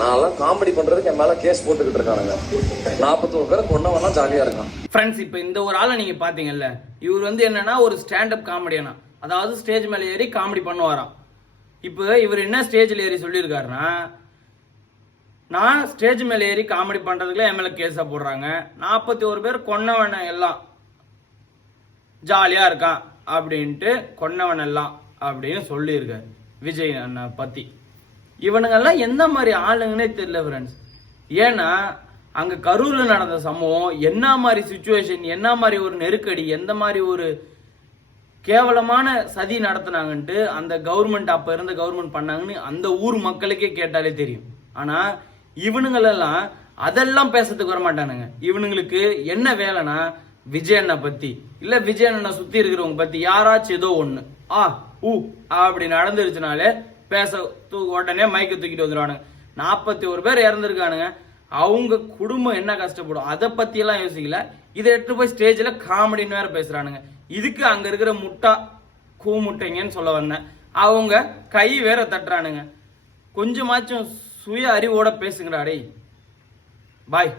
நான் காமெடி பண்றதுக்கு என் மேல கேஸ் போட்டுக்கிட்டு இருக்கானுங்க. 41 பேரை கொன்னவனா ஜாலியா இருக்கான். ஃப்ரெண்ட்ஸ், இப்போ இந்த ஒரு ஆளை நீங்க பாத்தீங்கல்ல, இவர் வந்து என்னன்னா ஒரு ஸ்டாண்டப் காமெடியானா, அதாவது ஸ்டேஜ் மேல ஏறி காமெடி பண்ணுவாராம். இப்போ இவர் என்ன ஸ்டேஜ்ல ஏறி சொல்லியிருக்காருன்னா, நான் ஸ்டேஜ் மேல ஏறி காமெடி பண்றதுக்குள்ள என் மேல கேஸா போடுறாங்க, 41 பேர் கொன்னவன எல்லாம் ஜாலியா இருக்கான் அப்படின்ட்டு, கொன்னவன் எல்லாம் அப்படின்னு சொல்லியிருக்காரு விஜய் அண்ணா பத்தி. இவனுங்கெல்லாம் எந்த மாதிரி ஆளுங்கன்னே தெரியல ஃப்ரெண்ட்ஸ். ஏன்னா அங்க கரூர்ல நடந்த சம்பவம் என்ன மாதிரி சுச்சுவேஷன், என்ன மாதிரி ஒரு நெருக்கடி, எந்த மாதிரி ஒரு கேவலமான சதி நடத்தினாங்கன்ட்டு அந்த கவர்மெண்ட், அப்ப இருந்த கவர்மெண்ட் பண்ணாங்கன்னு அந்த ஊர் மக்களுக்கே கேட்டாலே தெரியும். ஆனா இவனுங்களெல்லாம் அதெல்லாம் பேசுறதுக்கு வர மாட்டானுங்க. இவனுங்களுக்கு என்ன வேலைன்னா விஜய் அண்ணா பத்தி இல்ல விஜய் அண்ணனை சுத்தி இருக்கிறவங்க பத்தி யாராச்சும் ஏதோ ஒண்ணு அப்படி நடந்துருச்சுனாலே பேச உடனே மைக்க தூக்கிட்டு வந்துடுவானுங்க. 41 பேர் இறந்துருக்கானுங்க. அவங்க குடும்பம் என்ன கஷ்டப்படும் அதை பத்தி எல்லாம் யோசிக்கல. இதை எடுத்து போய் ஸ்டேஜ்ல காமெடின்னு வேற பேசுறானுங்க. இதுக்கு அங்க இருக்கிற கூமுட்டைங்கன்னு சொல்ல வந்தேன். அவங்க கை வேற தட்டுறானுங்க. கொஞ்சமாச்சும் சுய அறிவோட பேசுங்கடா டேய். பாய்.